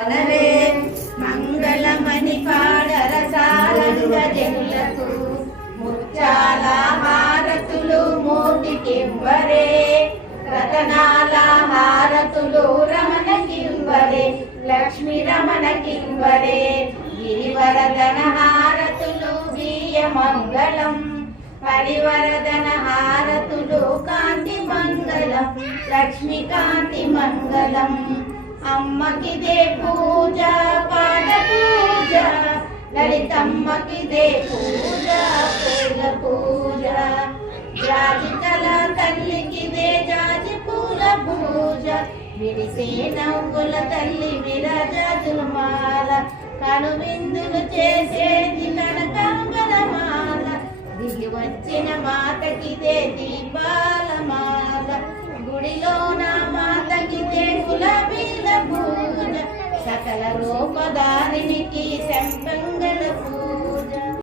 అనరే మంగళమణి పాడరసాలంగ జనులకు ముత్యాల హారతులు మూటికివ్వరే, రతనాల హారతులు రమణకివ్వరే, లక్ష్మీ రమణకివ్వరే. గిరివరదన హారతులు వీయమంగళం, పరివరదన హారతులు కాంతి మంగళం, లక్ష్మీ కాంతి మంగళం. అమ్మకిదే పూజ పాద పూజ, లలితమ్మకిదే పూజ పూల పూజ. జాజితల తల్లికిదే జాజి పూల పూజ, విరిసే నవ్వుల తల్లి విరజాజుల మాల, కనువిందులు చేసేది కనకాంబర మాల. దిగి వచ్చిన మాతకిదే దీపాల మాల, గుడిలో నా మాతకిదే గులాబీల పూజ. సకల రూపదారిని